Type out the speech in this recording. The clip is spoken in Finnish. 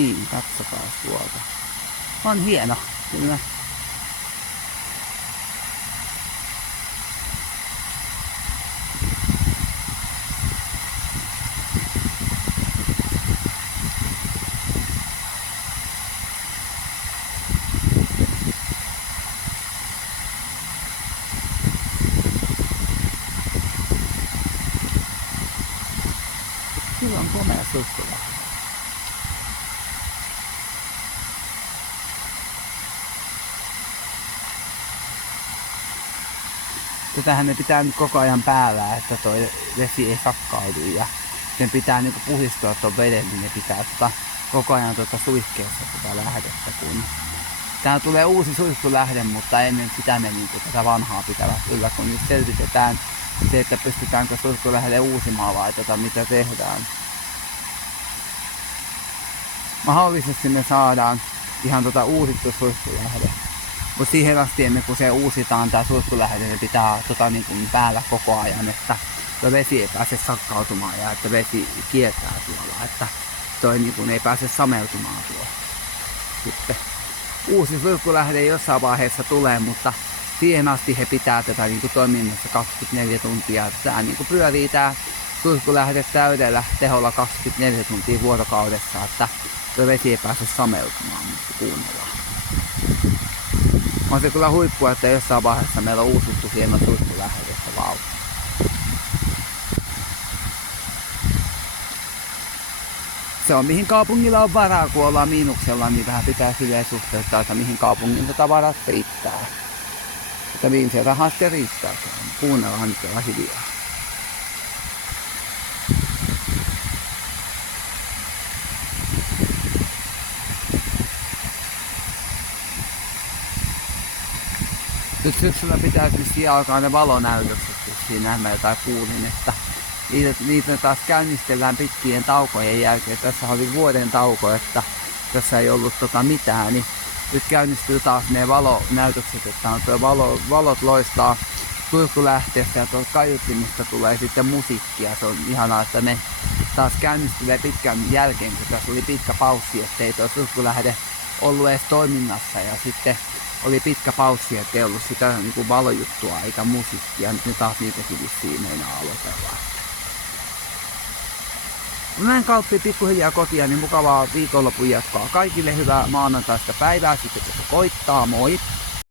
Niin, katsokaa tuolta. On hieno, kyllä. Kyllä on komea Suihkulahti. Tätähän ne pitää nyt koko ajan päällä, että toi vesi ei sakkaudu ja sen pitää niinku puhdistua tuon veden, niin ne pitää koko ajan suihkeessa tätä lähdettä. Kun täällä tulee uusi suihkulähde, mutta ennen sitä ne niinku tätä vanhaa pitävät yllä, kun nyt selvitetään se, että pystytäänkö suihkulähde uusimaan vai mitä tehdään. Mahdollisesti me saadaan ihan uusittu suihkulähde. Mutta siihen asti ennen kuin se uusitaan tää suihkulähde, ne pitää niin kuin päällä koko ajan, että tuo vesi ei pääse sakkautumaan ja että vesi kiertää tuolla, että toi niin kuin ei pääse sameutumaan tuo. Sitten uusi suihkulähde jossain vaiheessa tulee, mutta siihen asti he pitää tätä niin kuin toiminnassa 24 tuntia. Tää niin kuin pyörii tää suihkulähde täydellä teholla 24 tuntia vuorokaudessa, että tuo vesi ei pääse sameutumaan, mutta kuunnellaan. On se kyllä huippua, että jossain vaiheessa meillä on uusittu hieman suihkulähdettä. Vau. Se on mihin kaupungilla on varaa, kun ollaan miinuksella, niin vähän pitää silleen suhteuttaa, että mihin kaupungin varat riittää. Että mihin se rahaa sitten riittää. Kuunnellaan nyt olla hiljaa. Nyt syksyllä pitäisi vissiin alkaa ne valonäytökset, siinä mä jotain kuulin, että niitä taas käynnistellään pitkien taukojen jälkeen. Tässä oli vuoden tauko, että tässä ei ollut mitään, niin nyt käynnistyy taas ne valonäytökset, että valot loistaa suihkulähteestä ja tuolta kaiuttimista tulee sitten musiikkia. Se on ihanaa, että ne taas käynnistyy pitkän jälkeen, kun tässä oli pitkä paussi, ettei tuo suihkulähde ollut edes toiminnassa ja sitten oli pitkä paussi, ettei ollut sitä niinku valojuttua eikä musiikkia. Nyt ne taas niitäkin vissiin meinaa aloitella. Näin kauppi pikkuhiljaa kotia, niin mukavaa viikonlopun jatkoa. Kaikille hyvää maanantaista päivää, sitten kun koittaa, moi!